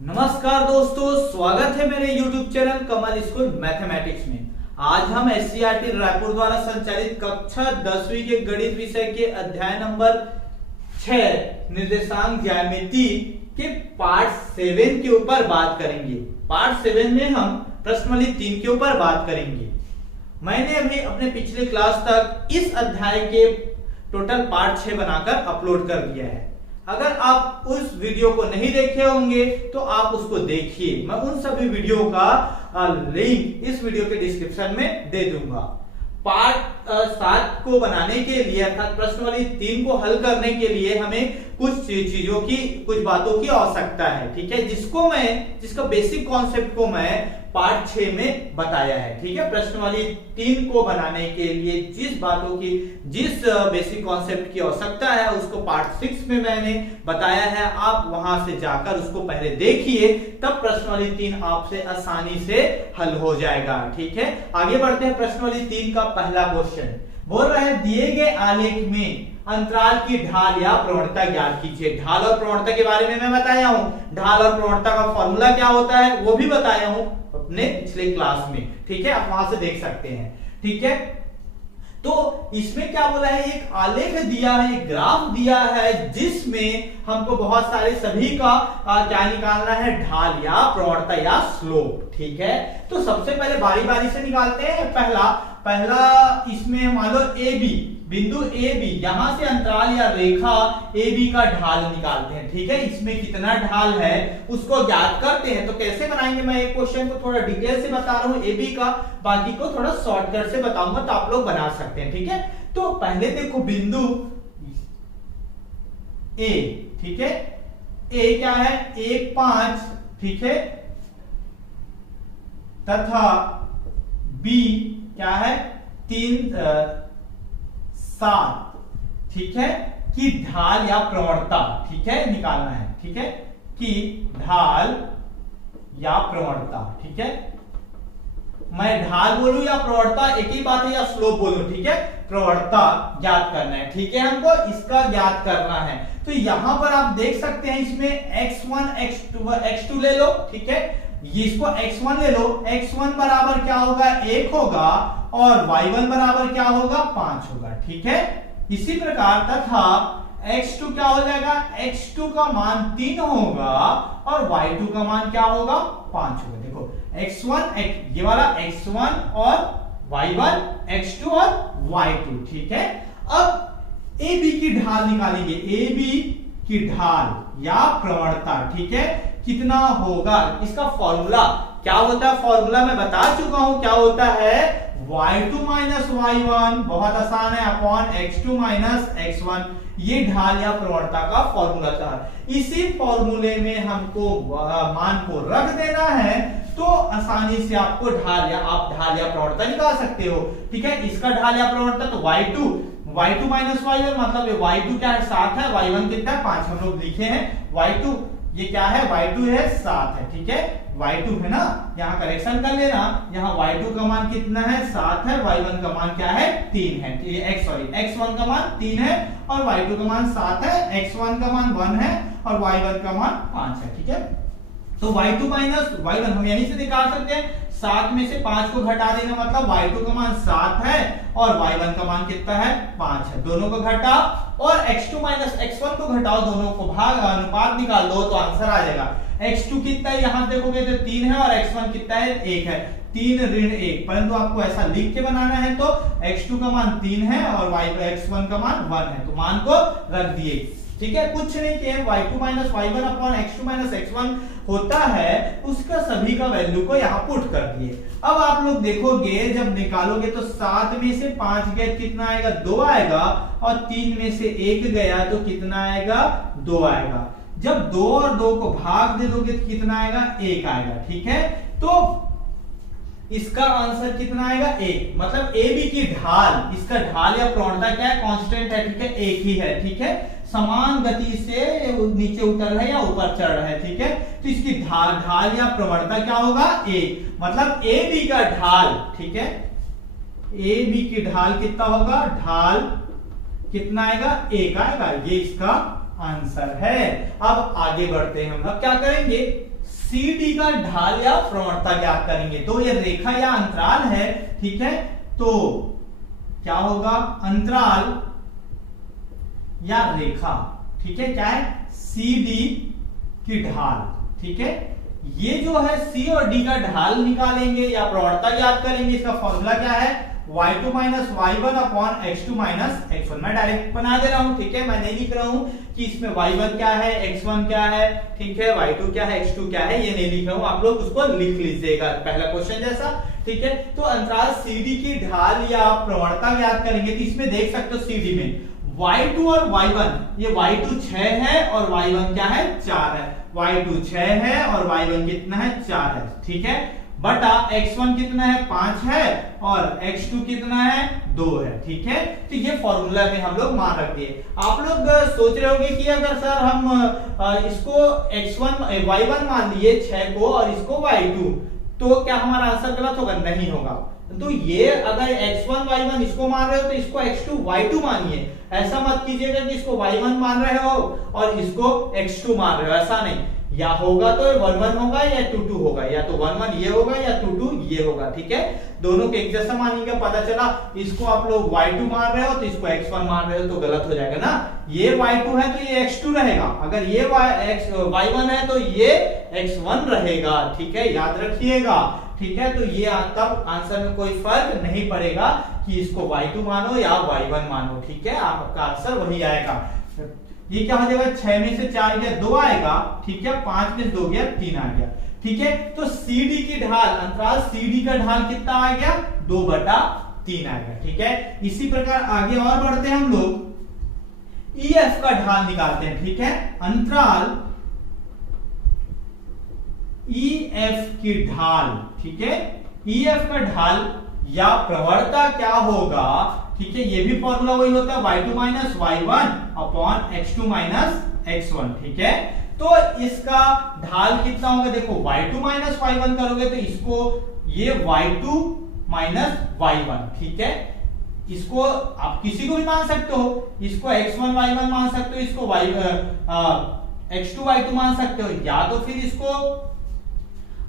नमस्कार दोस्तों, स्वागत है मेरे YouTube चैनल कमल स्कूल मैथमेटिक्स में। आज हम SCERT रायपुर द्वारा संचालित कक्षा 10वीं के गणित विषय के अध्याय नंबर 6 निर्देशांक ज्यामिति के पार्ट 7 के ऊपर बात करेंगे। पार्ट 7 में हम प्रश्नावली 3 के ऊपर बात करेंगे। मैंने अभी अपने पिछले क्लास तक इस अध्याय के टोटल पार्ट 6 बनाकर अपलोड कर दिया है। अगर आप उस वीडियो को नहीं देखे होंगे तो आप उसको देखिए। मैं उन सभी वीडियो का लिंक इस वीडियो के डिस्क्रिप्शन में दे दूंगा। पार्ट 7 को बनाने के लिए अर्थात प्रश्नावली 3 को हल करने के लिए हमें कुछ चीजों की, कुछ बातों की आवश्यकता है, ठीक है, जिसका बेसिक कॉन्सेप्ट को मैं पार्ट 6 में बताया है, ठीक है। प्रश्नावली 3 को बनाने के लिए जिस बेसिक कॉन्सेप्ट की आवश्यकता है उसको पार्ट 6 में मैंने बताया है। आप वहां से जाकर उसको पहले देखिए, तब प्रश्नावली 3 आपसे आसानी से हल हो जाएगा, ठीक है। आगे बढ़ते हैं। प्रश्नावली 3 का पहला क्वेश्चन बोल रहे हैं, दिए गए आलेख में अंतराल की ढाल या प्रवणता ज्ञात कीजिए। ढाल और प्रवणता के बारे में मैं बताया हूं। ढाल और प्रवणता का फॉर्मूला क्या होता है वो भी बताया हूं अपने पिछले क्लास में, ठीक है। आप वहां से देख सकते हैं, ठीक है। तो इसमें क्या बोला है, एक आलेख दिया है, एक ग्राफ दिया है, जिसमें हमको बहुत सारे सभी का क्या निकालना है, ढाल या प्रवणता या स्लोप, ठीक है। तो सबसे पहले बारी बारी से निकालते हैं। पहला इसमें मान लो AB, बिंदु AB, यहां से अंतराल या रेखा AB का ढाल निकालते हैं, ठीक है। इसमें कितना ढाल है उसको ज्ञात करते हैं। तो कैसे बनाएंगे, मैं एक क्वेश्चन को थोड़ा डिटेल से बता रहा हूं AB का, बाकी को थोड़ा शॉर्टकट से बताऊंगा तो आप लोग बना सकते हैं, ठीक है। तो पहले देखो बिंदु A, ठीक है। A क्या है, 1 5, ठीक है, तथा B क्या है, 3 7, ठीक है, कि ढाल या प्रवणता, ठीक है, निकालना है, ठीक है, कि ढाल या प्रवणता, ठीक है। मैं ढाल बोलूं या प्रवणता एक ही बात है, या स्लोप बोलूं, ठीक है। प्रवणता ज्ञात करना है, ठीक है, हमको इसका ज्ञात करना है। तो यहां पर आप देख सकते हैं, इसमें x1 x2 ले लो, ठीक है। इसको x1 ले लो, x1 बराबर क्या होगा, 1 होगा, और y1 बराबर क्या होगा, 5 होगा, ठीक है। इसी प्रकार तथा x2 क्या हो जाएगा, x2 का मान 3 होगा और y2 का मान क्या होगा, 5 होगा। देखो x1 ये वाला x1 और y1, x2 और y2, ठीक है। अब AB की ढाल निकालेंगे, AB की ढाल या प्रवणता, ठीक है, कितना होगा, इसका फॉर्मूला क्या होता है, फॉर्मूला मैं बता चुका हूं क्या होता है, y2 माइनस y1, बहुत आसान है, अपॉन x2 माइनस x1। ये ढाल या प्रवणता का फॉर्मूला था। इसी फॉर्मूले में हमको मान को रख देना है, तो आसानी से आपको ढाल या प्रवणता निकाल सकते हो, ठीक है। इसका ढाल या प्रवणता तो y2 माइनस y1, मतलब y2 क्या है, 7 है, y1 कितना है, 5 हम लोग लिखे हैं। y2 ये क्या है, y2 है 7 है, ठीक है, y2 है ना, यहाँ करेक्शन कर लेना। यहाँ y2 का मान कितना है, 7 है, y1 का मान क्या है, 3 है, x1 का मान 3 है और y2 का मान 7 है, x1 का मान 1 है और y1 का मान 5 है, ठीक है। तो y2 माइनस y1 हम यहीं से निकाल सकते हैं। 7 में से 5 को घटा देना, मतलब y2 का मान 7 है और y1 का मान कितना है, 5 है। दोनों को घटा और x2 माइनस x1 को घटाओ, दोनों को भाग अनुपात निकाल दो तो आंसर आ जाएगा। x2 कितना है, यहां देखोगे तो 3 है और x1 कितना है, 1 है, 3 ऋण 1, परंतु आपको ऐसा लिख के बनाना है। तो x2 का मान 3 है और x1 का मान 1 है, तो मान को रख दिए, ठीक है। कुछ नहीं किए, y2 minus y1 upon x2 minus x1 होता है, उसका सभी का वैल्यू को यहाँ पुट कर दिए। अब आप लोग देखोगे, जब निकालोगे तो 7 में से 5 गया कितना आएगा, 2 आएगा, और 3 में से 1 गया तो कितना आएगा, 2 आएगा। जब 2 और 2 को भाग दे दोगे तो कितना आएगा, 1 आएगा, ठीक है। तो इसका आंसर कितना आएगा, 1, मतलब AB की ढाल, इसका ढाल या प्रवणता क्या है, कांस्टेंट है, ठीक है, 1 ही है, ठीक है। समान गति से नीचे उतर रहा है या ऊपर चढ़ रहा है, ठीक है। तो इसकी ढाल या प्रवणता क्या होगा, 1, मतलब AB का ढाल, ठीक है, AB की ढाल कितना होगा, ढाल कितना आएगा, 1 आएगा, ये इसका आंसर है। अब आगे बढ़ते हैं, हम अब क्या करेंगे, सी डी का ढाल या प्रवणता ज्ञात करेंगे। तो ये रेखा या अंतराल है, ठीक है, तो क्या होगा, अंतराल या रेखा, ठीक है, क्या है, सी डी की ढाल, ठीक है। ये जो है सी और डी का ढाल निकालेंगे या प्रवणता ज्ञात करेंगे। इसका फॉर्मूला क्या है, y2 minus y1 upon x2 minus x1। मैं डायरेक्ट बना दे रहा हूं, ठीक है, मैं नहीं लिख रहा हूं कि इसमें y1 क्या है, x1 क्या है, ठीक है, y2 क्या है, x2 क्या है, ये नहीं लिख रहा हूं, आप लोग उसको लिख लीजिएगा पहला क्वेश्चन जैसा, ठीक है। तो अंतराल CD की ढाल या प्रवणता ज्ञात करेंगे। तो इसमें देख सकते हो CD में y2 और y1, ये y2 6 है और y1 क्या है, 4 है। y2 6 है और y1 कितना है, 4 है, ठीक है, बटा x1 कितना है, 5 है और x2 कितना है, 2 है, ठीक है। तो ये फॉर्मूला में हम लोग मान रख दिए। आप लोग सोच रहे होंगे कि अगर सर हम इसको x1 y1 मान लिए 6 को और इसको y2, तो क्या हमारा आंसर गलत होगा, नहीं होगा। तो ये अगर x1 y1 इसको मान रहे हो तो इसको x2 y2 मानिए। ऐसा मत कीजिएगा कि इसको y1 मान रहे हो और इसको x2 मान रहे हो, ऐसा नहीं। या होगा तो 1 1 होगा या 2 2 होगा, या तो 1 1 ये होगा या 2 2 ये होगा, ठीक है। दोनों के एक जैसा मानेंगे। पता चला इसको आप लोग y2 मान रहे हो तो इसको x1 मान रहे हो, तो गलत हो जाएगा ना। ये y2 है तो ये x2 रहेगा, अगर ये y1 है तो ये x1 रहेगा, ठीक है, याद रखिएगा, ठीक है। तो ये तब आंसर में कोई फर्क नहीं पड़ेगा कि इसको y2 मानो या y1 मानो, ठीक है, आपका आंसर वही आएगा। ये क्या हो जाएगा, 6 में से 4 गया 2 आएगा, ठीक है, 5 में से 2 गया 3 आ गया, ठीक है। तो CD की ढाल, अंतराल CD का ढाल कितना आ गया, 2/3 आ गया, ठीक है। इसी प्रकार आगे और बढ़ते हैं, हम लोग EF का ढाल निकालते हैं, ठीक है। अंतराल EF की ढाल, ठीक है, EF का ढाल या प्रवणता क्या होगा, ठीक है, ये भी फॉर्मूला वही होता है, y2 minus y1 upon x2 minus x1, ठीक है। तो इसका ढाल कितना होगा, देखो y2 माइनस y1 करोगे तो इसको ये y2 माइनस y1, ठीक है, इसको आप किसी को भी मान सकते हो, इसको x1 y1 मान सकते हो, इसको x2 y2 मान सकते हो, या तो फिर इसको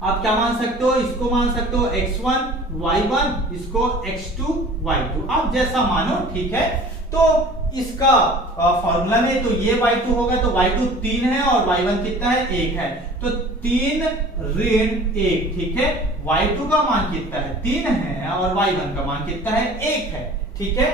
आप क्या मान सकते हो, इसको मान सकते हो x1 y1, इसको x2 y2, आप जैसा मानो, ठीक है। तो इसका फॉर्मूला में तो ये y2 होगा तो y2 3 है और y1 कितना है, 1 है, तो 3 ऋण 1, ठीक है। y2 का मान कितना है, 3 है और y1 का मान कितना है, 1 है, ठीक है।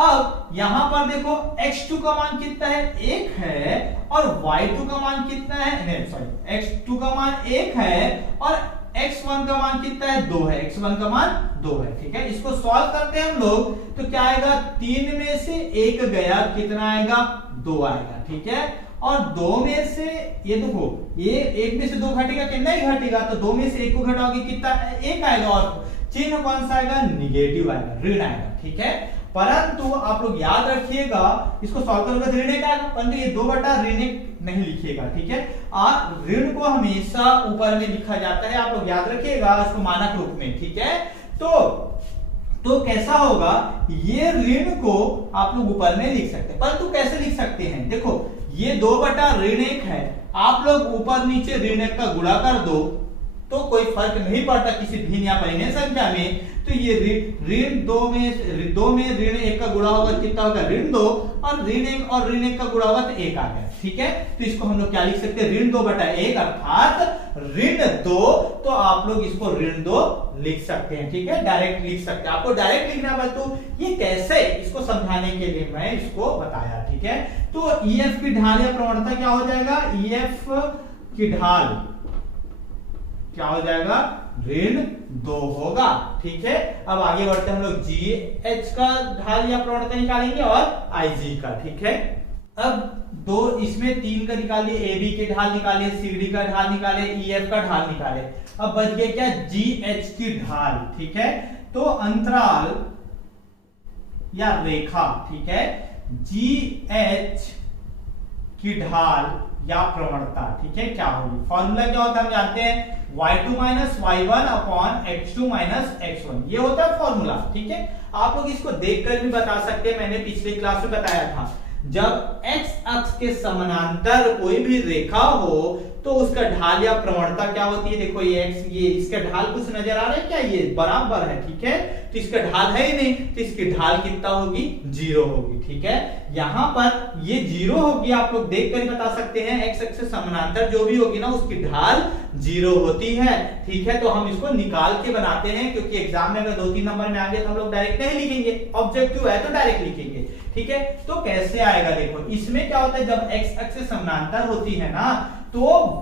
अब यहां पर देखो x2 का मान कितना है, 1 है और y2 का मान कितना है, सॉरी x2 का मान 1 है और x1 का मान कितना है, 2 है, x1 का मान 2 है, ठीक है। इसको सॉल्व करते हैं हम लोग, तो क्या आएगा, 3 में से 1 गया, कितना आएगा, 2 आएगा, ठीक है। और 2 में से ये देखो, ये 1 में से 2 घटेगा कि नहीं घटेगा, तो 2 में से 1 को घटाओगे कितना, 1 आएगा और चिन्ह कौन सा आएगा, निगेटिव आएगा, ऋण आएगा, ठीक है। परंतु आप लोग याद रखिएगा, इसको सॉल्व करोगे तो ऋण 1 आएगा, परंतु ये 2/ऋण नहीं लिखिएगा, ठीक है। और ऋण को हमेशा ऊपर में लिखा जाता है, आप लोग याद रखिएगा इसको मानक रूप में, ठीक है। तो कैसा होगा, ये ऋण को आप लोग ऊपर में लिख सकते हैं, परंतु कैसे लिख सकते हैं, देखो ये 2/ऋण 1 है, आप लोग ऊपर नीचे ऋण 1 का गुणा कर दो तो कोई फर्क नहीं पड़ता किसी भिन्न या परिमेय संख्या में। तो ये ऋण 2 में ऋण 1 का गुणा होगा, कितना होगा, ऋण 2, और ऋण 1 और ऋण 1 का गुणा होगा तो 1 आ गया, ठीक है। तो इसको हम लोग क्या लिख सकते हैं, ऋण 2/1 अर्थात ऋण 2, तो आप लोग इसको ऋण 2 लिख सकते हैं, ठीक है, डायरेक्ट लिख सकते हैं। आपको डायरेक्ट लिखना है, तो ये कैसे, इसको समझाने के लिए मैं इसको बताया, ठीक है। तो EF की ढाल या प्रवणता क्या हो जाएगा, EF की ढाल क्या हो जाएगा, ऋण 2 होगा, ठीक है। अब आगे बढ़ते हैं, हम लोग GH का ढाल या प्रवणता निकालेंगे और IG का, ठीक है। अब इसमें 3 का निकालिए, AB की ढाल निकालिए, CD का ढाल निकाले, EF का ढाल निकाले। अब बच गया क्या, GH की ढाल, ठीक है। तो अंतराल या रेखा, ठीक है, GH की ढाल या प्रवणता, ठीक है, क्या होगी, फॉर्मूला क्या होता है हम जानते हैं, y2 minus y1 upon x2 minus x1, ये होता है फॉर्मूला, ठीक है। आप लोग इसको देखकर भी बता सकते हैं, मैंने पिछले क्लास में बताया था। जब x अक्ष के समानांतर कोई भी रेखा हो तो उसका ढाल या प्रवणता क्या होती है। देखो ये x, ये इसका ढाल कुछ नजर आ रहा है क्या, ये बराबर है, ठीक है, तो इसका ढाल है ही नहीं, तो इसकी ढाल कितना होगी, 0 होगी, ठीक है। यहां पर ये 0 होगी, आप लोग देख कर ही बता सकते हैं, x अक्ष से समानांतर जो भी होगी ना उसकी ढाल 0 होती है, ठीक है। तो हम इसको निकाल के बनाते हैं, क्योंकि एग्जाम में अगर 2-3 नंबर में आ गए तो हम लोग डायरेक्ट नहीं लिखेंगे, ऑब्जेक्टिव है तो डायरेक्ट लिखेंगे, ठीक है। तो कैसे आएगा, देखो इसमें क्या होता है, जब x अक्ष से समानांतर होती है ना तो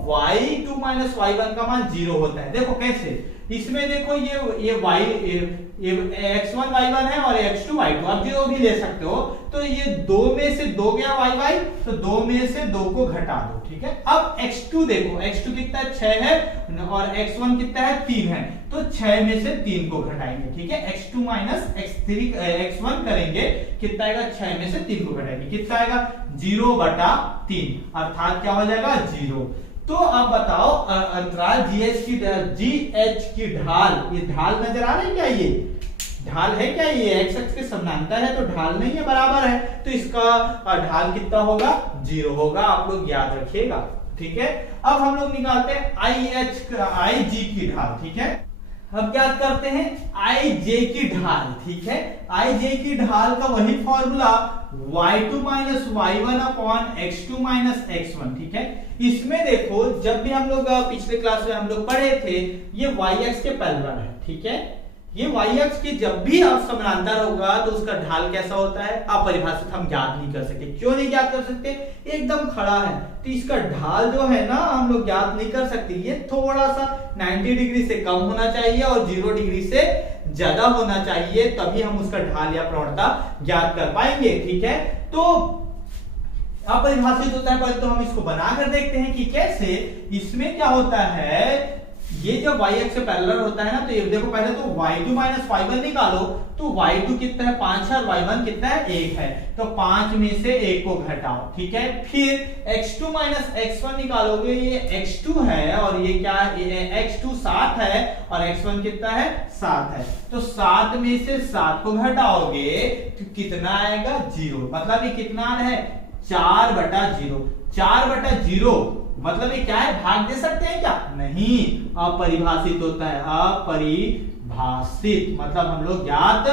y2 माइनस y1 का मान 0 होता है। देखो कैसे, इसमें देखो ये x1 y1 है और x2 y2, आप जो भी ले सकते हो, तो ये 2 में से 2 गया y तो 2 में से 2 को घटा दो, ठीक है। अब x2 देखो, x2 कितना है, 6 है, और x1 कितना है, 3 है, तो 6 में से 3 को घटाएंगे, ठीक है। x2 माइनस x1 करेंगे, कितना आएगा, 6 में से 3 को घटाएंगे, कितना आएगा, 0/3, अर्थात क्या हो जाएगा, 0। तो अब बताओ अंतराल GH की ढाल, ये ढाल नजर आ रही है क्या, ये ढाल है क्या, ये x अक्ष के समानांतर है तो ढाल नहीं है, बराबर है, तो इसका ढाल कितना होगा, 0 होगा, आप लोग याद रखिएगा, ठीक है। अब हम लोग निकालते हैं IG की ढाल, ठीक है। अब क्या करते हैं, IJ की ढाल, ठीक है। IJ की ढाल का वही formula y2 minus y1 upon x2 minus x1, ठीक है। इसमें देखो जब भी हम लोग पिछले क्लास में हम लोग पढ़े थे, ये y अक्ष के पैरेलल है, ठीक है। ये y अक्ष के जब भी आप समानांतर होगा तो उसका ढाल कैसा होता है, अपरिभाषित, हम ज्ञात नहीं कर सकते। क्यों नहीं ज्ञात कर सकते, एकदम खड़ा है तो इसका ढाल जो है ना हम लोग ज्ञात नहीं कर सकते, ये थोड़ा सा 90 डिग्री से कम होना चाहिए और 0 डिग्री से ज्यादा होना चाहिए, तभी हम उसका ढाल या प्रवणता ज्ञात कर पाएंगे, ठीक है। तो अपरिभाषित होता है, पर तो हम इसको बनाकर देखते हैं कि कैसे। इसमें क्या होता है, ये जब y अक्ष से पैरेलल होता है ना, तो ये देखो पहले तो y2 माइनस y1 निकालो, तो y2 कितना है, 5 है, और y1 कितना है, 1 है, तो 5 में से 1 को घटाओ, ठीक है। फिर x2 माइनस x1 निकालोगे, ये x2 है और ये क्या है, ये x2 7 है और x1 कितना है, 7 है, तो 7 में से 7 को घटाओगे तो कितना आएगा, 0, मतलब ये कितना है, 4/0, 4/0 मतलब ये क्या है, भाग दे सकते हैं क्या, नहीं, अपरिभाषित होता है, अपरिभाषित मतलब हम लोग ज्ञात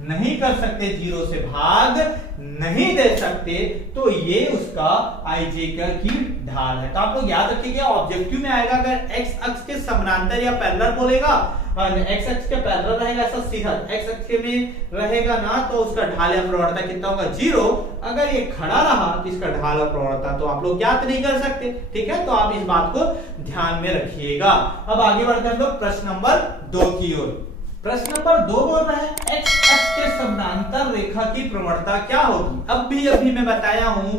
नहीं कर सकते, 0 से भाग नहीं दे सकते, तो ये उसका IJ की ढाल है। तो आप लोग याद रखिएगा, ऑब्जेक्टिव में आएगा अगर x अक्ष के समानांतर या पैरेलल बोलेगा, और x अक्ष के पैरेलल रहेगा, ऐसा सीधा x अक्ष के में रहेगा ना, तो उसका ढाल या प्रवणता कितना होगा, 0। अगर ये खड़ा रहा तो इसका ढाल और प्रवणता तो आप लोग ज्ञात नहीं कर सकते, ठीक है। तो आप इस बात को ध्यान में रखिएगा। अब आगे बढ़ते हैं लोग प्रश्न नंबर 2 की ओर। प्रश्न नंबर 2 बोल रहा है, x अक्ष के समानांतर रेखा की प्रवणता क्या होगी। अभी मैं बताया हूं,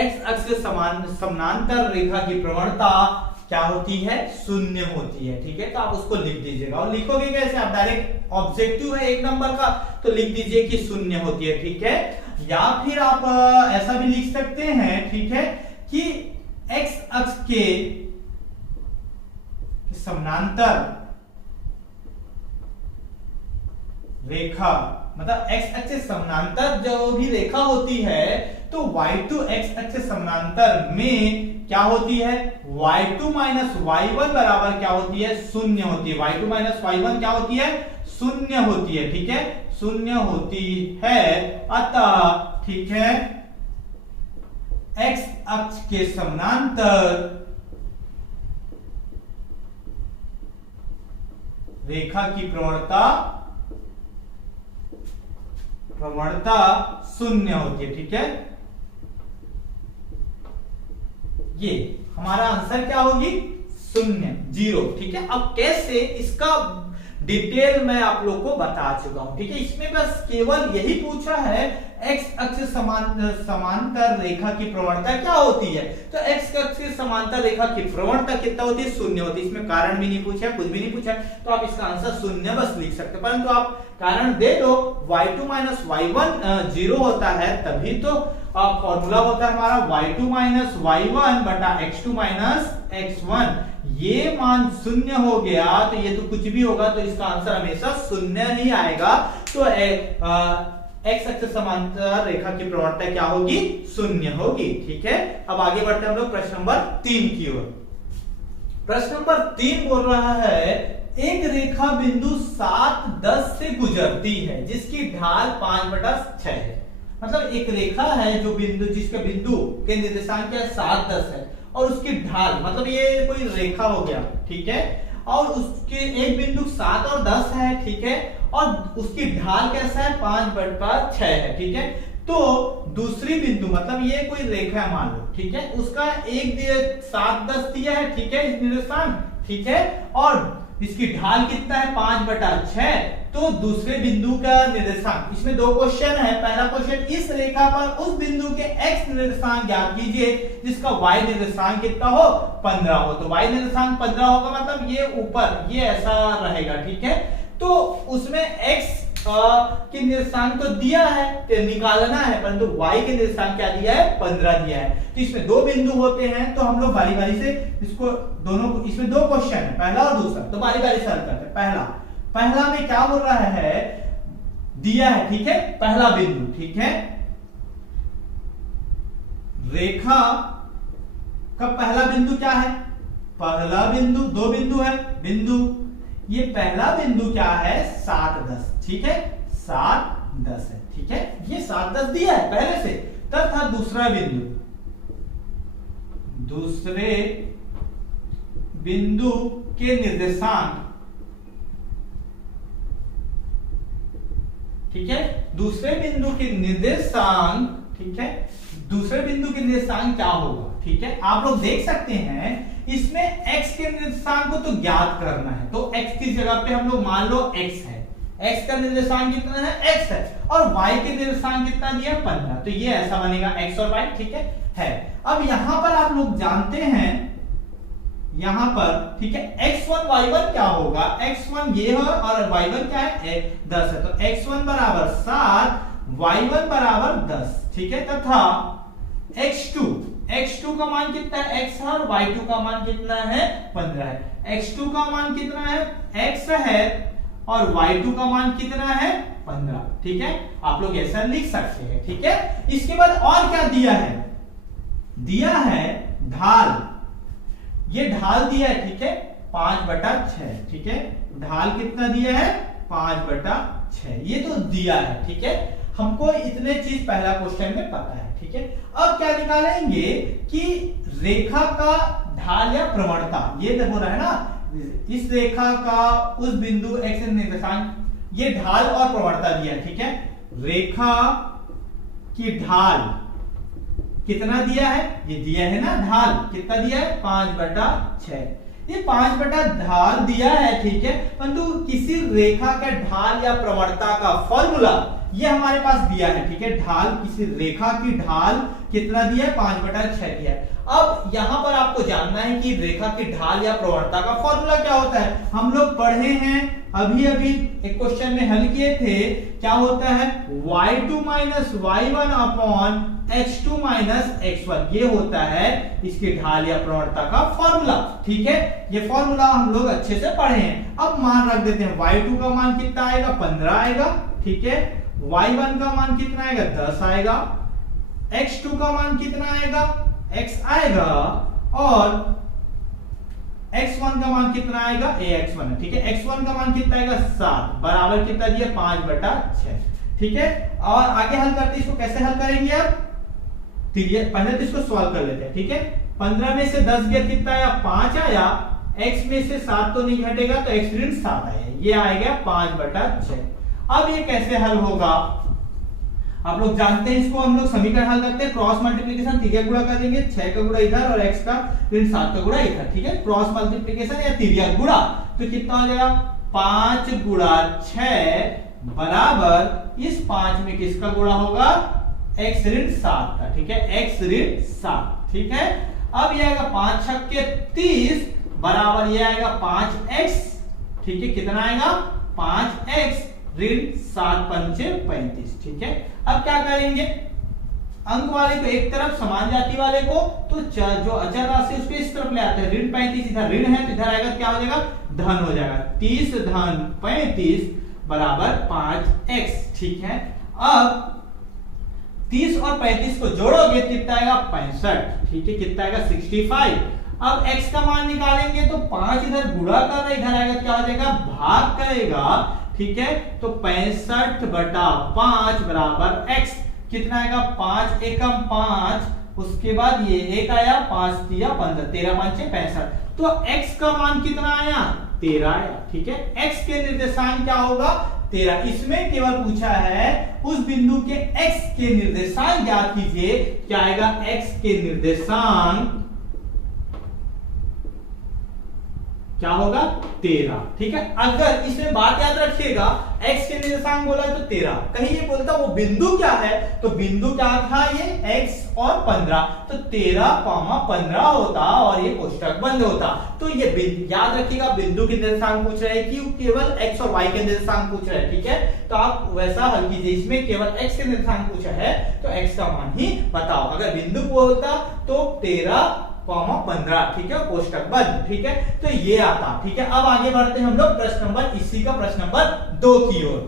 x अक्ष के समानांतर रेखा की प्रवणता क्या होती है, 0 होती है, ठीक है। तो आप उसको लिख दीजिएगा, और लिखोगे कैसे, आप डायरेक्ट ऑब्जेक्टिव है 1 नंबर का, तो लिख दीजिए कि 0 होती है, ठीक है। या फिर आप ऐसा भी लिख सकते हैं, ठीक है, कि x अक्ष के समानांतर रेखा, मतलब x अक्ष से समानांतर जो भी रेखा होती है, तो y2 x अक्ष से समानांतर में क्या होती है, y2 माइनस y1 बराबर क्या होती है, 0 होती है। y2 माइनस y1 क्या होती है, 0 होती है, ठीक है, 0 होती है। अतः ठीक है, x अक्ष के समानांतर रेखा की प्रवणता 0 होती है, ठीक है। ये हमारा आंसर क्या होगी, 0, ठीक है। अब कैसे, इसका डिटेल मैं आप लोग को बता चुका हूं, ठीक है। इसमें बस केवल यही पूछा है, x अक्ष से समांतर रेखा की प्रवणता क्या होती है, तो x अक्ष से समांतर रेखा की प्रवणता कितना होती है, 0 होती है। इसमें कारण भी नहीं पूछा, कुछ भी नहीं पूछा, तो आप इसका आंसर 0 बस लिख सकते, परंतु आप कारण दे दो, y2 माइनस y1 0 होता है, तभी तो फॉर्मूला होता है हमारा y2 माइनस y1 बटा x2 माइनस x1। ये मान 0 हो गया तो ये तो कुछ भी होगा, तो इसका आंसर हमेशा 0 ही आएगा। तो एक्स अक्ष समांतर रेखा की प्रवणता क्या होगी? शून्य होगी। ठीक है, अब आगे बढ़ते हैं हम लोग प्रश्न नंबर 3 की ओर। प्रश्न नंबर 3 बोल रहा है एक रेखा बिंदु 7, 10 से गुजरती है जिसकी ढाल 5/6 है। मतलब एक रेखा है जो बिंदु जिसके बिंदु के निर्देशांक क्या है 7, 10 है और उसकी ढाल मतलब ये कोई रेखा हो गया। ठीक है, और उसके एक बिंदु 7 और 10 है। ठीक है, और उसकी ढाल कैसा है 5/6 है। ठीक है, तो दूसरी बिंदु मतलब ये कोई रेखा है मान लो। ठीक है, उसका एक 7, 10 दिया है। ठीक है, इस निर्देशांक। ठीक है, और इसकी ढाल कितना है 5/6। तो दूसरे बिंदु का निर्देशांक, इसमें दो क्वेश्चन है। पहला क्वेश्चन इस रेखा पर उस बिंदु के x निर्देशांक ज्ञात कीजिए जिसका y निर्देशांक कितना हो 15 हो। तो y निर्देशांक 15 होगा मतलब ये ऊपर ये ऐसा रहेगा। ठीक है, तो उसमें x के निर्देशांक तो दिया है तो निकालना है, परंतु y के निर्देशांक क्या दिया है 15 दिया है। तो इसमें दो बिंदु होते हैं तो हम लोग बारी बारी से इसको दोनों को, इसमें दो क्वेश्चन है पहला और दूसरा, तो बारी बारी से हल करते हैं। पहला में क्या बोल रहा है दिया है। ठीक है, पहला बिंदु। ठीक है, रेखा का पहला बिंदु क्या है? पहला बिंदु, दो बिंदु है बिंदु, ये पहला बिंदु क्या है 7, 10। ठीक है, 7, 10 है। ठीक है, ये 7, 10 दिया है पहले से। तथा दूसरा बिंदु, दूसरे बिंदु के निर्देशांक। ठीक है, दूसरे बिंदु के निर्देशांक। ठीक है, दूसरे बिंदु के निर्देशांक क्या होगा? ठीक है, आप लोग देख सकते हैं इसमें x के निर्देशांक को तो ज्ञात करना है। तो x की जगह पे हम लोग मान लो x है, x का निर्देशांक कितना है x है, और y के निर्देशांक कितना दिया 15। तो ये ऐसा बनेगा x और y। ठीक है। अब यहां पर आप लोग जानते हैं यहां पर। ठीक है, x1 y1 क्या होगा? x1 ये है और y1 क्या है 10 है। तो x1 बराबर 7, y1 बराबर 10। ठीक है, तथा x2 का मान कितना है x है और y2 का मान कितना है 15 है। x2 का मान कितना है x है और y2 का मान कितना है 15। ठीक है, आप लोग ऐसा लिख सकते हैं। ठीक है, इसके बाद और क्या दिया है? दिया है ढाल, ये ढाल दिया है। ठीक है, 5/6। ठीक है, ढाल कितना दिया है 5/6, ये तो दिया है। ठीक है, हमको इतने चीज पहला क्वेश्चन में पता है। ठीक है, अब क्या निकालेंगे कि रेखा का ढाल या प्रवणता, ये हो रहा है ना इस रेखा का उस बिंदु x निर्देशांक, ये ढाल और प्रवणता दिया है। ठीक है, रेखा की ढाल कितना दिया है? ये दिया है ना ढाल कितना दिया है 5/6। ये 5/ढाल दिया है। ठीक है, परंतु किसी रेखा का ढाल या प्रवणता का फॉर्मूला ये हमारे पास दिया है। ठीक है, ढाल किसी रेखा की ढाल कितना दिया है 5/6 दिया है। अब यहां पर आपको जानना है कि रेखा की ढाल या प्रवणता का फॉर्मूला क्या होता है। हम लोग पढ़े हैं अभी एक क्वेश्चन में हल किए थे, क्या होता है y2 minus y1 upon x2 minus x1, ये होता है इसकी ढाल या प्रवणता का फॉर्मूला। ठीक है, ये फॉर्मूला हम लोग अच्छे से पढ़े हैं। अब मान रख देते हैं y2 का मान कितना आएगा 15 आएगा। ठीक है, y1 का मान कितना आएगा 10 आएगा, x2 का मान कितना आएगा x आएगा, और x1 का मान कितना आएगा ax1 है। ठीक है, x1 का मान कितना आएगा 7 बराबर कितना दिया 5/6। ठीक है, और आगे हल करते इसको कैसे हल करेंगे आप? पहले तो इसको सॉल्व कर लेते हैं। ठीक है, 15 में से 10 गया कितना आया 5 आया, x में से 7 तो नहीं घटेगा तो x ऋण 7 आया, ये आएगा 5/6। अब ये कैसे हल होगा आप लोग जानते हैं, इसको हम लोग समीकरण हल करते हैं, क्रॉस मल्टीप्लिकेशन 3 का गुणा कर देंगे, 6 का गुणा इधर और x का ऋण 7 का गुणा इधर। ठीक है, क्रॉस मल्टीप्लिकेशन या तिर्यक गुणा, तो कितना हो जाएगा 5 × 6 बराबर इस 5 में किसका गुणा होगा x ऋण 7 का। ठीक है, x ऋण 7। ठीक है, अब ये आएगा 5 × 30 बराबर ये आएगा 5x। ठीक है, कितना आएगा 5x ऋण 7 × 35। ठीक है, अब क्या करेंगे अंक वाले को एक तरफ समान जाति वाले को, तो जो अचर राशि उसको इस तरफ ले आते हैं, ऋण 35 इधर ऋण है तो इधर आएगा क्या हो जाएगा धन हो जाएगा, 30 धन 35 बराबर 5x। ठीक है, अब 30 और 35 को जोड़ोगे कितना आएगा 65, ठीक है, कितना आएगा 65। अब x का मान निकालेंगे तो 5 इधर गुणा कर रहा है, इधर आएगा क्या हो जाएगा भाग करेगा, ठीक है। तो 65/5 बराबर x, कितना आएगा 5 एकम 5, उसके बाद ये एक आया 5 तिया 15, 13 5 65। तो x का मान कितना आया 13 आया, ठीक है। x के निर्देशांक क्या होगा 13। इसमें केवल पूछा है उस बिंदु के x के निर्देशांक ज्ञात कीजिए, क्या आएगा x के निर्देशांक क्या होगा 13, ठीक है। अगर इसमें बात याद रखिएगा x के निर्देशांक बोला है तो 13, कहीं ये बोलता वो बिंदु क्या है, तो बिंदु क्या था ये x और 15, तो 13,15 होता और ये कोष्टक बंद होता। तो ये याद रखिएगा बिंदु के निर्देशांक पूछ रहे हैं कि केवल x और y के निर्देशांक पूछ रहे हैं, ठीक है। तो आप वैसा हल कीजिए, इसमें केवल x के निर्देशांक पूछा है तो x का मान ही बताओ। अगर बिंदु बोलता तो 13,15, ठीक है, कोष्टक बंद, ठीक है। तो ये आता, ठीक है। अब आगे बढ़ते हैं हम लोग प्रश्न नंबर, इसी का प्रश्न नंबर 2 की ओर।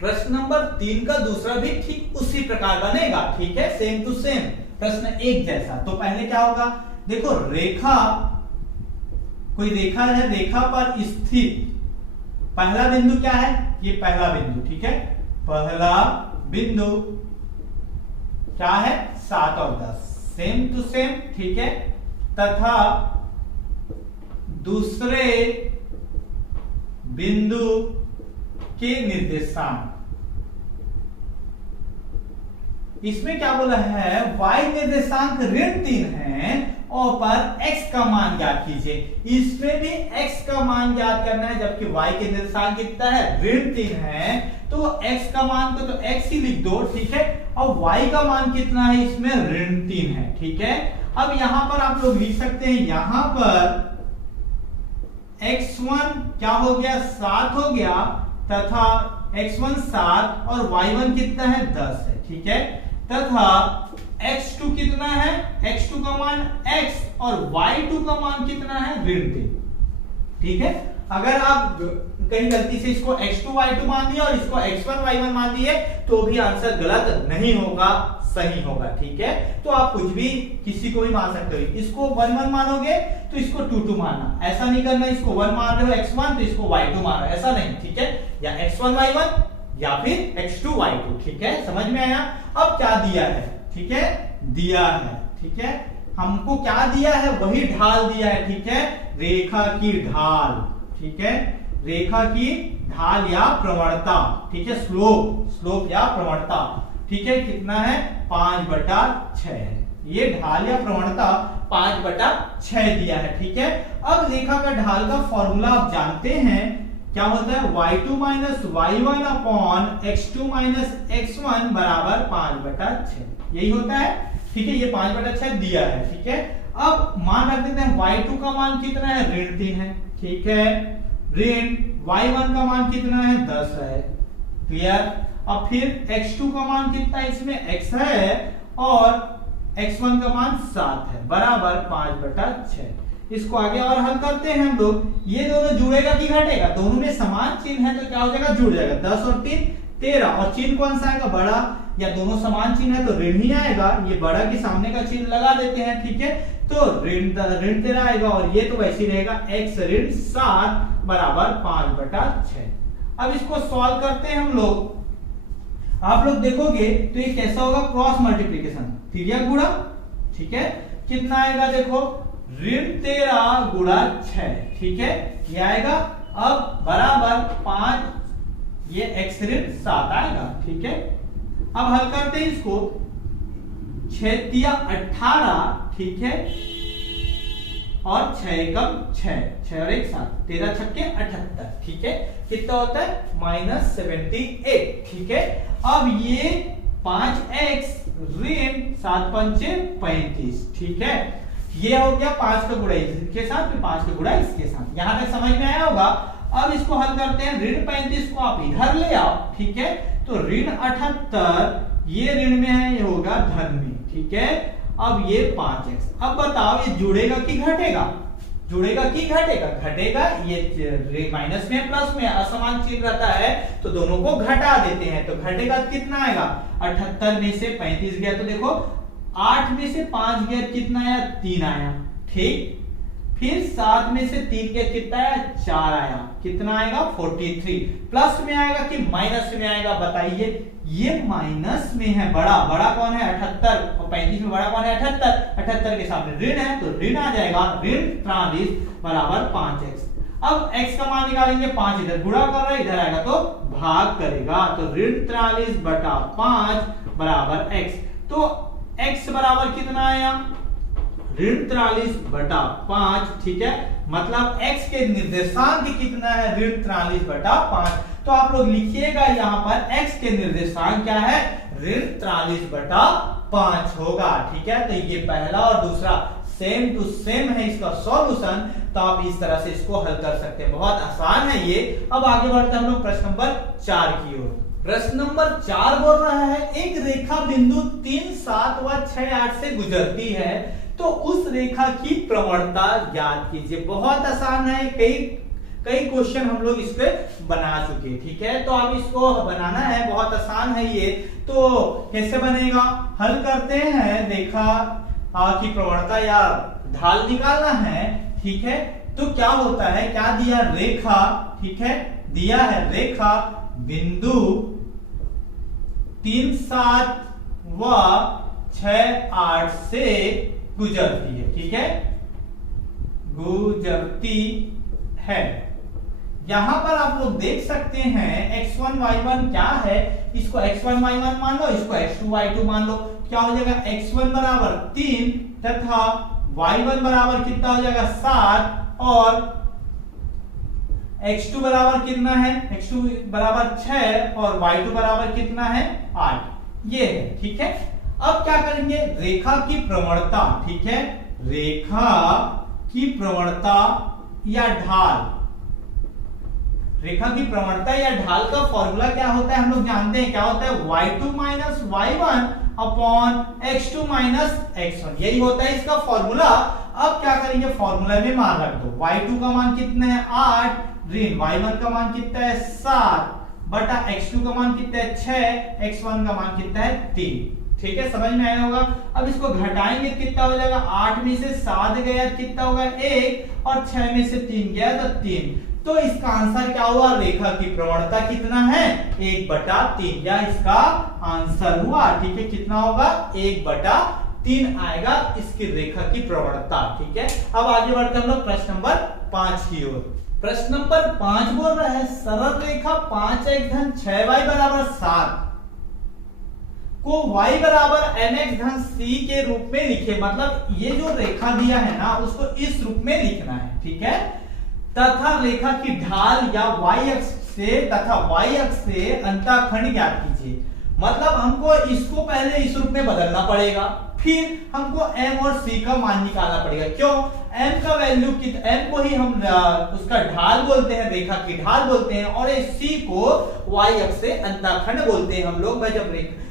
प्रश्न नंबर 3 का दूसरा भी ठीक उसी प्रकार बनेगा, ठीक है, सेम टू सेम, प्रश्न 1 जैसा। तो पहले क्या होगा, देखो रेखा, कोई रेखा है, रेखा पर स्थित पहला बिंदु क्या है, ये पहला बिंदु, ठीक है। पहला बिंदु क्या है 7 और 10, सेम टू सेम, ठीक है। तथा दूसरे बिंदु के निर्देशांक, इसमें क्या बोला है y निर्देशांक ऋण 3 है और पर x का मान ज्ञात कीजिए। इसमें भी x का मान ज्ञात करना है, जबकि y के निर्देशांक कितना है ऋण 3 है, तो x का मान को तो x ही लिख दो, ठीक है। और y का मान कितना है इसमें ऋण 3 है, ठीक है। अब यहां पर आप लोग लिख सकते हैं, यहां पर x1 क्या हो गया 7 हो गया, तथा x1 7 और y1 कितना है 10 है, ठीक है। तथा x2 कितना है, x2 का मान x और y2 का मान कितना है ऋण 3, ठीक है। अगर आप कहीं गलती से इसको x2 y2 मान दिया और इसको x1 y1 मान दिए तो भी आंसर गलत नहीं होगा, सही होगा, ठीक है। तो आप कुछ भी किसी को भी मान सकते हो, इसको 1 1 मानोगे तो इसको 2 2 मानना, ऐसा नहीं करना इसको 1 मान रहे हो x1 तो इसको y2 मान रहे हो, ऐसा नहीं, ठीक है। या x1 y1 या फिर x2 y2, ठीक है, समझ में आया। अब क्या दिया है, ठीक है, दिया है, ठीक है, हमको क्या दिया है वही ढाल दिया है, ठीक है, रेखा की ढाल, ठीक है, रेखा की ढाल या प्रवणता, ठीक है, स्लोप या प्रवणता, ठीक है, कितना है 5/6 है, ये ढाल या प्रवणता 5/6 दिया है, ठीक है। अब रेखा का ढाल का फॉर्मूला आप जानते हैं, क्या होता है y2 minus y1 upon x2 minus x1 बराबर 5/6, यही होता है, ठीक है। ये 5/6 दिया है, ठीक है। अब मान रख देते हैं y2 का मान कितना है ऋण 3 है, ठीक है, ऋण y1 का मान कितना है 10 है, क्लियर। अब फिर x2 का मान कितना है, इसमें x है और x1 का मान 7 है, बराबर 5/6। इसको आगे और हल करते हैं हम लोग, ये दोनों जुड़ेगा कि घटेगा, दोनों में समान चिन्ह है तो क्या हो जाएगा जुड़ जाएगा, 10 और 3 13, और चिन्ह कौन सा आएगा बड़ा, या दोनों समान चिन्ह है तो ऋण ही आएगा, ये बड़ा के सामने का चिन्ह लगा देते हैं, ठीक है। तो ऋण 13 आएगा और ये तो वैसे ही रहेगा x ऋण 7 बराबर 5/6। अब इसको सॉल्व करते हैं हम लोग, आप लोग देखोगे तो ये कैसा होगा क्रॉस मल्टीप्लीकेशन, तिर्यक गुणा, ठीक है, कितना आएगा देखो ऋण 13 गुणा 6, ठीक है, ये आएगा। अब बराबर 5, ये x ऋण 7 आएगा, ठीक है। अब हल करते हैं इसको, 6 तिया 18, ठीक है, और 6 एकम 6 और 1 7, 13 छक्के 78, ठीक है, कितना होता है -78, ठीक है। अब ये 5x ऋण 7 पंचे 35, ठीक है, ये हो गया 5 का गुणा इसके साथ, फिर 5 का गुणा इसके साथ, यहां तक समझ में आया होगा। अब इसको हल करते हैं, ऋण 35 को आप इधर ले आओ, ठीक है, तो ऋण 78 ये ऋण में है, ये होगा धन में, ठीक है। अब ये 5x, अब बताओ ये जुड़ेगा कि घटेगा, जुड़ेगा कि घटेगा? घटेगा। ये माइनस में प्लस में असमान चिन्ह रहता है तो दोनों को घटा देते हैं, तो घटेगा कितना आएगा? 78 में से 35 गया तो देखो 8 में से 5 गया कितना आया? 3 आया। ठीक, फिर 7 में से 3 गया कितना आया? 4 आया। कितना आएगा? 43। प्लस में आएगा कि माइनस में आएगा? बताइए। ये माइनस में है, बड़ा कौन है? 78, और 35 में बड़ा कौन है? 78। 78 के सामने ऋण है तो ऋण आ जाएगा, ऋण 43 बराबर 5x। अब x का मान निकालेंगे, 5 इधर गुणा कर रहा है, इधर आएगा तो भाग करेगा, तो ऋण 43 बटा 5 बराबर x। तो x बराबर कितना आया? ऋण 43 बटा 5। ठीक है, मतलब x के निर्देशांक कितना है? ऋण 43 बटा 5। तो आप लोग लिखिएगा यहाँ पर x के निर्देशांक क्या है? ऋण 43 बटा 5 होगा। ठीक है, तो ये पहला और दूसरा सेम टू सेम है इसका सॉल्यूशन, तो आप इस तरह से इसको हल कर सकते हैं। बहुत आसान है ये। अब आगे बढ़ते हैं हम लोग प्रश्न नंबर 4 की ओर। प्रश्न नंबर 4 बोल रहा है एक रेखा बिंदु 3, 7 व 6, 8 से गुजरती है, तो उस रेखा की प्रवणता ज्ञात कीजिए। बहुत आसान है, कई क्वेश्चन हम लोग इसके बना चुके। ठीक है, तो अब इसको बनाना है, बहुत आसान है ये। तो कैसे बनेगा? हल करते हैं। रेखा की प्रवणता या ढाल निकालना है। ठीक है, तो क्या होता है? क्या दिया? रेखा। ठीक है, दिया है रेखा बिंदु 3, 7 व 6, 8 से गुजरती है। ठीक है, गुजरती है। यहां पर आप लोग देख सकते हैं x1 y1 क्या है? इसको x1 y1 मान लो, इसको x2 y2 मान लो। क्या हो जाएगा? x1 बराबर 3 तथा y1 बराबर कितना हो जाएगा? 7 और x2 बराबर कितना है? x2 बराबर 6 और y2 बराबर कितना है? 8। ये है। ठीक है, अब क्या करेंगे? रेखा की प्रवणता। ठीक है, रेखा की प्रवणता या ढाल, रेखा की प्रवणता या ढाल का फॉर्मूला क्या होता है? हम लोग जानते हैं क्या होता है? y2 minus y1 upon x2 minus x1, यही होता है इसका फॉर्मूला। अब क्या करेंगे? फॉर्मूला में मान रख दो। y2 का मान कितना है? 8, ऋण y1 का मान कितना है? 7 बटा x2 का मान कितना है? 6, x1 का मान कितना है? 3। ठीक है, समझ में आया होगा। अब इसको घटाएंगे कितना हो जाएगा? 8 में से 7 गया कितना होगा? 1 और 6 में से 3 गया तो 3। तो इसका आंसर क्या हुआ? रेखा की प्रवणता कितना है? 1/3, या इसका आंसर हुआ। ठीक है, कितना होगा? 1/3 आएगा इसकी रेखा की प्रवणता। ठीक है, अब आगे बढ़ते हम लोग प्रश्न नंबर 5 की ओर। प्रश्न नंबर 5 बोल रहा है सरल रेखा 5x धन 6y बराबर 7 को y बराबर mx धन c के रूप में लिखे। मतलब ये जो रेखा दिया है ना, उसको इस रूप में लिखना है। ठीक है, तथा रेखा की ढाल या y अक्ष से तथा y अक्ष से अंतःखंड ज्ञात कीजिए। मतलब हमको इसको पहले इस रूप में बदलना पड़ेगा, फिर हमको m और c का मान निकालना पड़ेगा। क्यों? m का वैल्यू m को ही हम उसका ढाल बोलते हैं, रेखा की ढाल बोलते हैं, और c को y अक्ष से अंतःखंड बोलते हैं हम लोग। मैं जब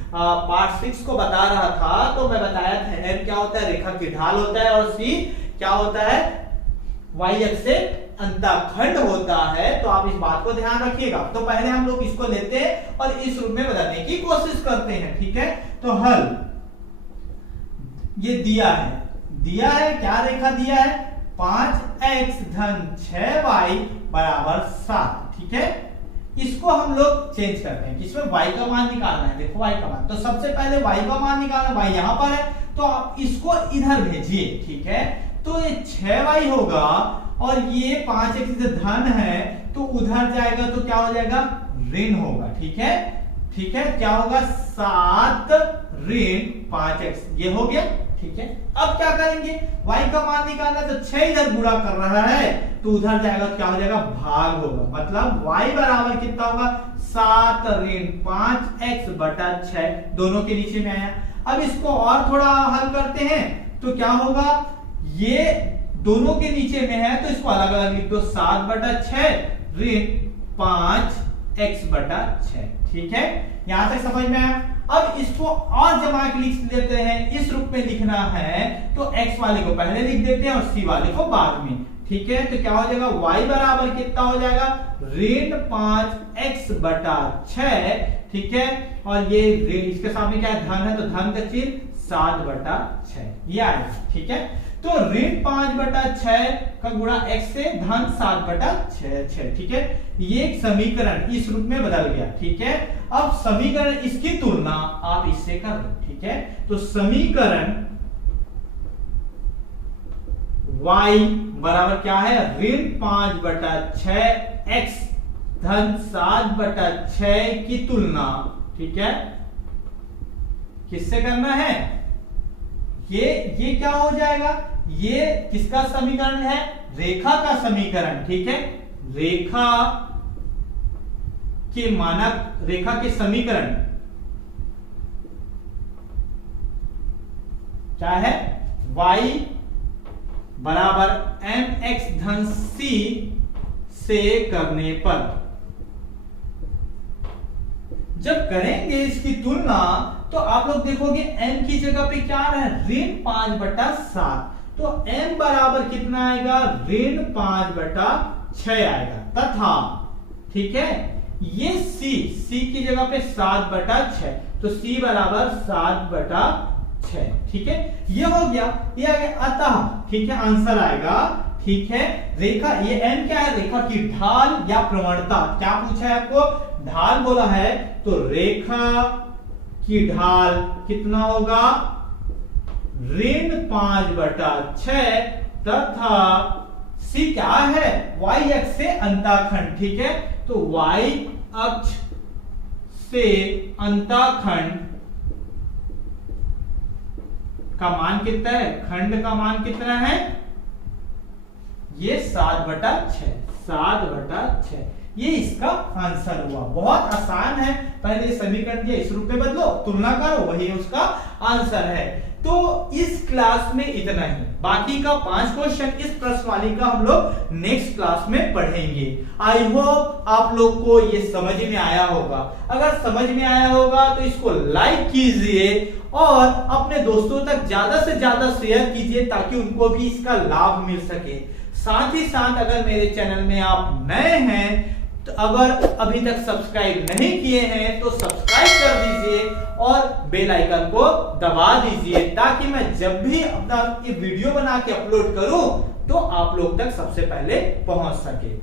पार्ट 6 को बता रहा था तो मैं बताया था m क्या होता है? रेखा की ढाल होता है, और c क्या होता है? y अक्ष से अंतःखंड होता है। तो आप इस बात को ध्यान रखिएगा। तो पहले हम लोग इसको लेते हैं और इस रूप में बदलने की कोशिश करते हैं। ठीक है, तो हल ये दिया है क्या रेखा दिया है? 5x धन 6y बराबर 7। ठीक है, इसको हम लोग चेंज करते हैं, इसमें y का मान निकालना है। देखो y का मान, तो सबसे पहले y का मान निकालना, y यहां पर है तो आप इसको इधर भेजिए। ठीक है, तो ये 6y होगा और ये 5x धन है तो उधर जाएगा तो क्या हो जाएगा? ऋण होगा। ठीक है, क्या होगा? 7 ऋण 5x, ये हो गया। ठीक है, अब क्या करेंगे? y का मान निकालना, तो 6 इधर गुणा कर रहा है तो उधर जाएगा तो क्या हो जाएगा? भाग होगा। मतलब y बराबर कितना होगा? 7 ऋण 5x बटा 6, दोनों के नीचे में आया। अब इसको और थोड़ा हल करते हैं तो क्या होगा? ये दोनों के नीचे में है तो इसको अलग अलग लिख दो। 7/6 ऋण 5x बटा 6। ठीक है, यहां तक समझ में आया। अब इसको और जमा के लिख लेते हैं, इस रूप में लिखना है तो x वाले को पहले लिख देते हैं और c वाले को बाद में। ठीक है, तो क्या हो जाएगा y बराबर कितना हो जाएगा ऋण 5x बटा 6, ठीक है, और ये इसके सामने क्या है धन है तो धन का चिन्ह 7 बटा 6 ये आएगा, ठीक है। तो ऋण 5 बटा 6 का गुणा x से धन 7 बटा 6, ठीक है, ये एक समीकरण इस रूप में बदल गया, ठीक है। अब समीकरण इसकी तुलना आप इससे कर लो, ठीक है, तो समीकरण y बराबर क्या है ऋण 5 बटा 6x धन 7 बटा 6 की तुलना, ठीक है, किससे करना है, ये क्या हो जाएगा, ये किसका समीकरण है रेखा का समीकरण, ठीक है, रेखा के मानक रेखा के समीकरण क्या है y बराबर mx धन c से करने पर जब करेंगे इसकी तुलना तो आप लोग देखोगे m की जगह पे क्या आ रहा है ऋण 5 बटा 7, तो m बराबर कितना आएगा ऋण 5 बटा 6 आएगा, तथा ठीक है ये c की जगह पे 7 बटा 6, तो c बराबर 7 बटा 6, ठीक है, ये हो गया, ये आ गया, अतः ठीक है आंसर आएगा, ठीक है, रेखा ये m क्या है रेखा की ढाल या प्रवणता, क्या पूछा है आपको ढाल बोला है, तो रेखा की ढाल कितना होगा ऋण 5 बटा 6 तथा c क्या है y अक्ष से अंतःखंड, ठीक है, तो y अक्ष से अंतःखंड का मान कितना है, खंड का मान कितना है ये 7 बटा 6, ये इसका आंसर हुआ, बहुत आसान है, पहले समीकरण दिया इस रूप में बदलो तुलना करो वही उसका आंसर है। तो इस क्लास में इतना ही, बाकी का 5 क्वेश्चन इस प्रश्नवाली का हम लोग नेक्स्ट क्लास में पढ़ेंगे। आई होप आप लोग को ये समझ में आया होगा, अगर समझ में आया होगा तो इसको लाइक कीजिए और अपने दोस्तों तक ज्यादा से ज्यादा शेयर कीजिए ताकि उनको भी इसका लाभ मिल सके। साथ ही साथ अगर मेरे चैनल में आप नए हैं तो अगर अभी तक सब्सक्राइब नहीं किए हैं तो सब्सक्राइब कर दीजिए और बेल आइकन को दबा दीजिए ताकि मैं जब भी अपना ये वीडियो बना के अपलोड करूं तो आप लोग तक सबसे पहले पहुंच सके।